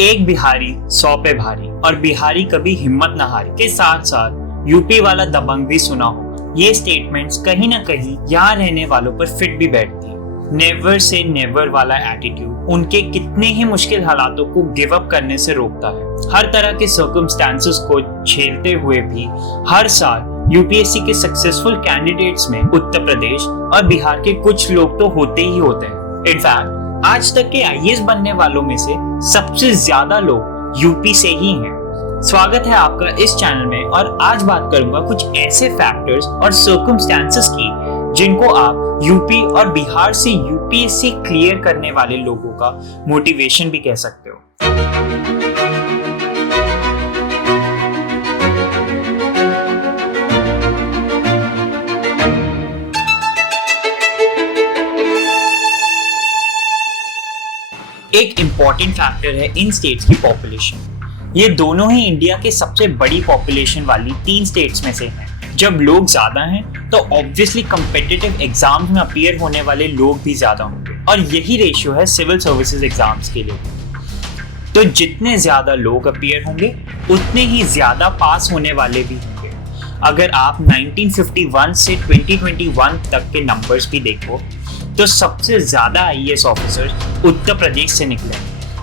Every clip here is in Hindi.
एक बिहारी 100 पे भारी और बिहारी कभी हिम्मत न हारी के साथ साथ यूपी वाला दबंग भी सुना होगा। ये स्टेटमेंट्स कहीं ना कहीं यहाँ रहने वालों पर फिट भी बैठती है। नेवर से नेवर वाला एटीट्यूड उनके कितने ही मुश्किल हालातों को गिव अप करने से रोकता है। हर तरह के सर्कमस्टेंसेस को झेलते हुए भी हर साल यूपीएससी के सक्सेसफुल कैंडिडेट्स में उत्तर प्रदेश और बिहार के कुछ लोग तो होते ही होते हैं। इनफैक्ट आज तक के आईएएस बनने वालों में से सबसे ज्यादा लोग यूपी से ही हैं। स्वागत है आपका इस चैनल में और आज बात करूंगा कुछ ऐसे फैक्टर्स और सर्कमस्टेंसेस की जिनको आप यूपी और बिहार से यूपीएससी क्लियर करने वाले लोगों का मोटिवेशन भी कह सकते हो। एक इंपॉर्टेंट फैक्टर है इन स्टेट्स की पॉपुलेशन। ये दोनों ही इंडिया के सबसे बड़ी पॉपुलेशन वाली 3 स्टेट्स में से हैं। जब लोग ज्यादा हैं तो ऑब्वियसली कॉम्पिटिटिव एग्जाम्स में अपीयर होने वाले लोग भी ज्यादा होंगे और यही रेशियो है सिविल सर्विसेज एग्जाम्स के लिए। तो जितने ज्यादा लोग अपीयर होंगे उतने ही ज्यादा पास होने वाले भी होंगे। अगर आप 1951 से 2021 तक के नंबर्स भी देखो तो सबसे ज्यादा आईएएस ऑफिसर्स उत्तर प्रदेश से निकले।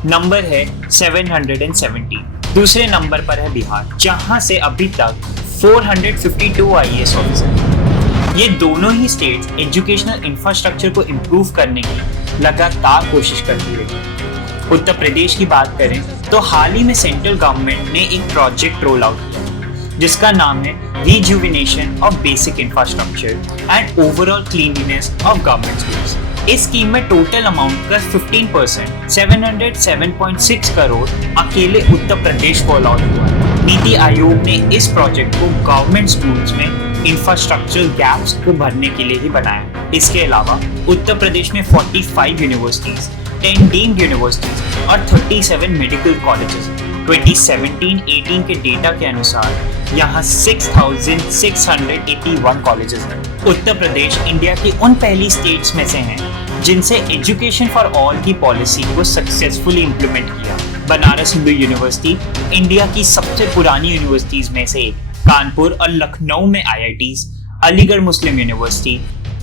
नंबर है 770। दूसरे नंबर पर है बिहार, जहां से अभी तक 452 आईएएस ऑफिसर। ये दोनों ही स्टेट्स एजुकेशनल इंफ्रास्ट्रक्चर को इम्प्रूव करने की लगातार कोशिश करती रही। उत्तर प्रदेश की बात करें तो हाल ही में सेंट्रल गवर्नमेंट ने एक प्रोजेक्ट रोल आउट किया जिसका नाम है rejuvenation of basic infrastructure and overall cleanliness of government schools. इस स्कीम में टोटल अमाउंट का 15% 707.6 करोड़ अकेले उत्तर प्रदेश को अलॉट हुआ। नीति आयोग ने इस प्रोजेक्ट को गवर्नमेंट स्कूल्स में इंफ्रास्ट्रक्चरल गैप्स को भरने के लिए ही बनाया। इसके अलावा उत्तर प्रदेश में 45 यूनिवर्सिटीज, 10 डीम्ड यूनिवर्सिटीज और 37 मेडिकल कॉलेजेस। 2017-18 के डेटा के अनुसार यहाँ 6,681 कॉलेजेस हैं। उत्तर प्रदेश इंडिया की उन पहली स्टेट्स में से हैं जिनसे एजुकेशन फॉर ऑल की पॉलिसी को सक्सेसफुली इम्प्लीमेंट किया। बनारस हिंदू यूनिवर्सिटी इंडिया की सबसे पुरानी यूनिवर्सिटीज में से एक, कानपुर और लखनऊ में आईआईटीज, अलीगढ़ मुस्लिम यूनिवर्सिटी,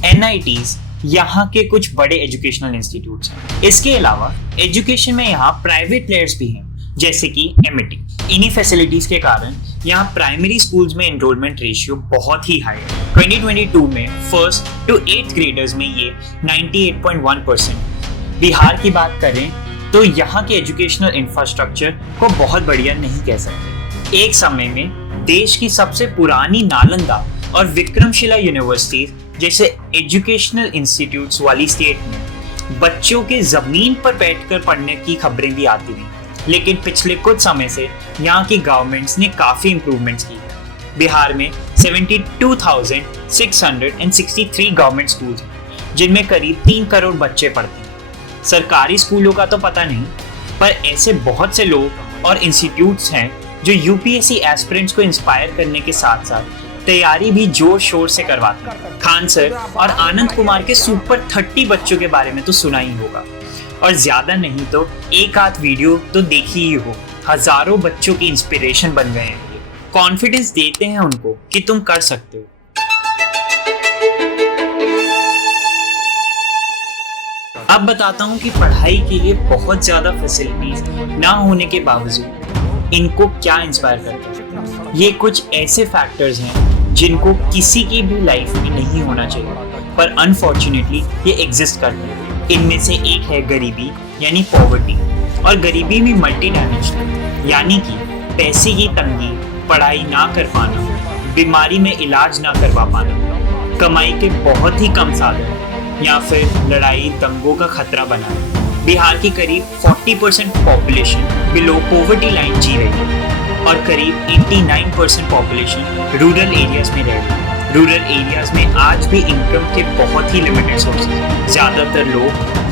एनआईटीज यहाँ के कुछ बड़े एजुकेशनल इंस्टीट्यूट्स हैं। इसके अलावा एजुकेशन में यहाँ प्राइवेट प्लेयर्स भी हैं जैसे कि एमआईटी। इन्हीं फैसिलिटीज के कारण यहाँ प्राइमरी स्कूल्स में एनरोलमेंट रेशियो बहुत ही हाई है। 2022 में 1st to 8th ग्रेडर्स में ये 98.1%। बिहार की बात करें तो यहाँ के एजुकेशनल इंफ्रास्ट्रक्चर को बहुत बढ़िया नहीं कह सकते। एक समय में देश की सबसे पुरानी नालंदा और विक्रमशिला यूनिवर्सिटीज जैसे एजुकेशनल इंस्टीट्यूट्स वाली स्टेट में बच्चों के जमीन पर बैठकर पढ़ने की खबरें भी आती रही, लेकिन पिछले कुछ समय से यहाँ की गवर्नमेंट्स ने काफी इंप्रूवमेंट्स की है। बिहार में 72,663 गवर्नमेंट स्कूल्स हैं जिनमें करीब 3 करोड़ बच्चे पढ़ते हैं। सरकारी स्कूलों का तो पता नहीं, पर ऐसे बहुत से लोग और इंस्टीट्यूट्स हैं जो यूपीएससी एस्पिरेंट्स को इंस्पायर करने के साथ साथ तैयारी भी जोर शोर से करवाते हैं। खान सर और आनंद कुमार के सुपर 30 बच्चों के बारे में तो सुना ही होगा और ज्यादा नहीं तो एक आध वीडियो तो देखी ही हो। हजारों बच्चों की इंस्पिरेशन बन गए हैं। कॉन्फिडेंस देते हैं उनको कि तुम कर सकते हो। अब बताता हूँ कि पढ़ाई के लिए बहुत ज्यादा फैसिलिटीज ना होने के बावजूद इनको क्या इंस्पायर करता है। ये कुछ ऐसे फैक्टर्स हैं जिनको किसी की भी लाइफ में नहीं होना चाहिए, पर अनफॉर्चुनेटली ये एग्जिस्ट करते हैं। इनमें से एक है गरीबी यानी पॉवर्टी, और गरीबी भी मल्टी डायमेंशनल यानी कि पैसे की तंगी, पढ़ाई ना कर पाना, बीमारी में इलाज ना करवा पाना, कमाई के बहुत ही कम साधन या फिर लड़ाई दंगों का खतरा बना। बिहार की करीब 40% पॉपुलेशन बिलो पॉवर्टी लाइन जी रही है और करीब 89% पॉपुलेशन रूरल एरियाज में रह रही है। रूरल एरियाज में आज भी इनकम के बहुत ही लिमिटेड सोर्सेज हैं। ज्यादातर लोग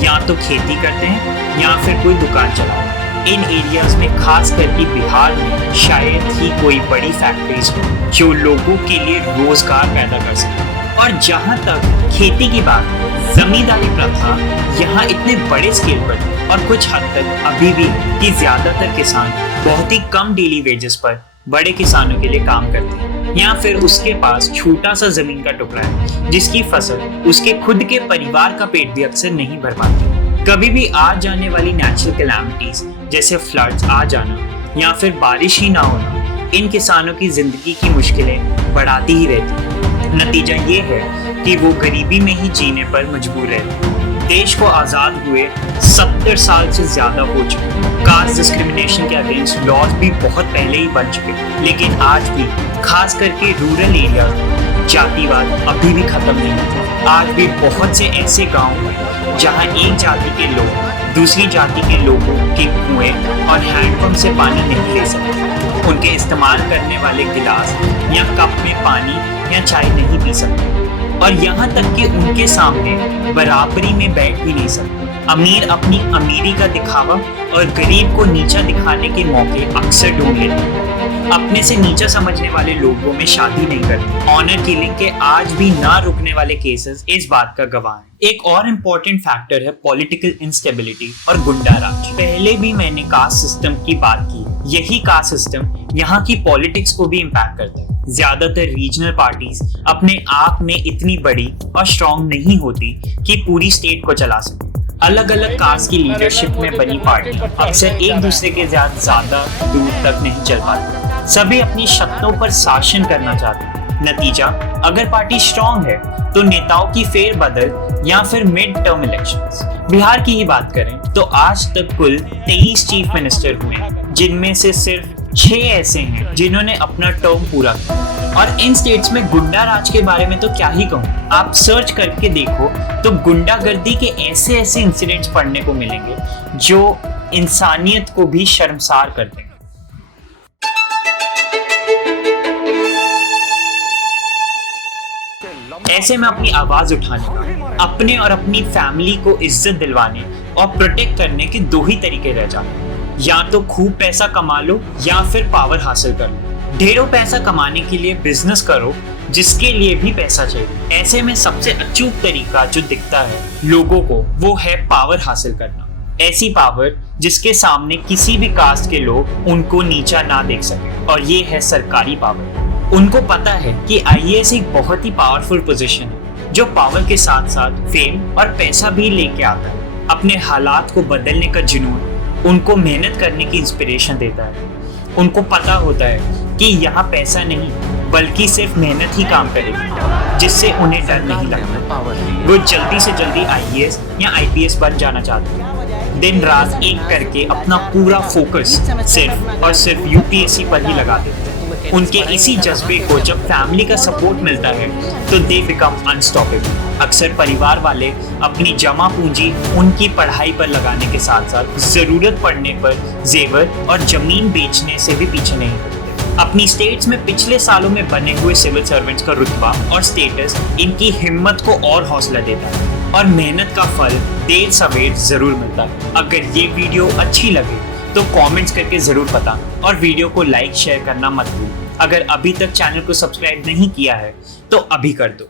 या तो खेती करते हैं या फिर कोई दुकान चलाते हैं। इन एरियाज में खास करके बिहार में शायद ही कोई बड़ी फैक्ट्रीज हो जो लोगों के लिए रोजगार पैदा कर सके। और जहां तक खेती की बात, जमींदारी प्रथा यहाँ इतने बड़े स्केल पर और कुछ हद तक अभी भी कि ज्यादातर किसान बहुत ही कम डेली वेजेस पर बड़े किसानों के लिए काम करते हैं, या फिर उसके पास छोटा सा जमीन का टुकड़ा है जिसकी फसल उसके खुद के परिवार का पेट भी अक्सर नहीं भर पाती। कभी भी आ जाने वाली नेचुरल कैलामिटीज जैसे फ्लड्स आ जाना या फिर बारिश ही ना होना इन किसानों की जिंदगी की मुश्किलें बढ़ाती ही रहती है। नतीजा ये है कि वो गरीबी में ही जीने पर मजबूर रहते हैं। देश को आजाद हुए 70 साल से ज्यादा हो चुके। कास्ट डिस्क्रिमिनेशन के अगेंस्ट लॉज भी बहुत पहले ही बन चुके, लेकिन आज भी खास करके रूरल एरिया जातिवाद अभी भी खत्म नहीं हुआ। आज भी बहुत से ऐसे गांव हैं जहां एक जाति के लोग दूसरी जाति के लोगों के कुएं और हैंडपंप से पानी नहीं ले सकते, उनके इस्तेमाल करने वाले गिलास या कप में पानी या चाय नहीं पी सकते, और यहाँ तक कि उनके सामने बराबरी में बैठ भी नहीं सकते। अमीर अपनी अमीरी का दिखावा और गरीब को नीचा दिखाने के मौके अक्सर ढूंढ लेते हैं। अपने से नीचा समझने वाले लोगों में शादी नहीं करते। ऑनर किलिंग के आज भी ना रुकने वाले केसेस इस बात का गवाह हैं। एक और इम्पोर्टेंट फैक्टर है पॉलिटिकल इंस्टेबिलिटी और गुंडा राज। पहले भी मैंने कास्ट सिस्टम की बात की। यही कास्ट सिस्टम यहाँ की पॉलिटिक्स को भी इम्पैक्ट करता है। ज्यादातर रीजनल पार्टीज अपने आप में इतनी बड़ी और स्ट्रॉन्ग नहीं होती कि पूरी स्टेट को चला सके। अलग अलग कास्ट की लीडरशिप में बनी पार्टी अक्सर एक दूसरे के ज्यादा दूर तक नहीं चल पाती। सभी अपनी शक्तियों पर शासन करना चाहते हैं। नतीजा, अगर पार्टी स्ट्रॉन्ग है तो नेताओं की फेरबदल या फिर मिड टर्म इलेक्शंस। बिहार की ही बात करें तो आज तक कुल 23 चीफ मिनिस्टर हुए हैं, जिनमें से सिर्फ 6 ऐसे हैं जिन्होंने अपना टर्म पूरा किया। और इन स्टेट्स में गुंडा राज के बारे में तो क्या ही कहूँ। आप सर्च करके देखो तो गुंडागर्दी के ऐसे ऐसे इंसिडेंट्स पढ़ने को मिलेंगे जो इंसानियत को भी शर्मसार कर देंगे। ऐसे में अपनी आवाज उठाने, अपने और अपनी फैमिली को इज्जत दिलवाने और प्रोटेक्ट करने के दो ही तरीके रह जाते हैं। या तो खूब पैसा कमा लो या फिर पावर हासिल कर लो। ढेरों पैसा कमाने के लिए बिजनेस करो, जिसके लिए भी पैसा चाहिए। ऐसे में सबसे अचूक तरीका जो दिखता है लोगों को वो है पावर हासिल करना। ऐसी पावर जिसके सामने किसी भी कास्ट के लोग उनको नीचा ना देख सके, और ये है सरकारी पावर। उनको पता है कि आईएएस एक बहुत ही पावरफुल पोजीशन है जो पावर के साथ साथ फेम और पैसा भी लेके आता है। अपने हालात को बदलने का जुनून उनको मेहनत करने की इंस्पिरेशन देता है। उनको पता होता है कि यहाँ पैसा नहीं बल्कि सिर्फ मेहनत ही काम करेगी, जिससे उन्हें डर नहीं लगता। वो जल्दी से जल्दी आईएएस या आईपीएस बन जाना चाहते हैं। दिन रात एक करके अपना पूरा फोकस सिर्फ और सिर्फ यूपीएससी पर ही लगा देते हैं। उनके इसी जज्बे को जब फैमिली का सपोर्ट मिलता है तो दे बिकम अनस्टॉपेबल। अक्सर परिवार वाले अपनी जमा पूंजी उनकी पढ़ाई पर लगाने के साथ साथ जरूरत पड़ने पर जेवर और जमीन बेचने से भी पीछे नहीं हटते। अपनी स्टेट्स में पिछले सालों में बने हुए सिविल सर्वेंट्स का रुतबा और स्टेटस इनकी हिम्मत को और हौसला देता है, और मेहनत का फल देर सवेर जरूर मिलता है। अगर ये वीडियो अच्छी लगे तो कमेंट्स करके जरूर बताना और वीडियो को लाइक शेयर करना मत भूलना। अगर अभी तक चैनल को सब्सक्राइब नहीं किया है तो अभी कर दो।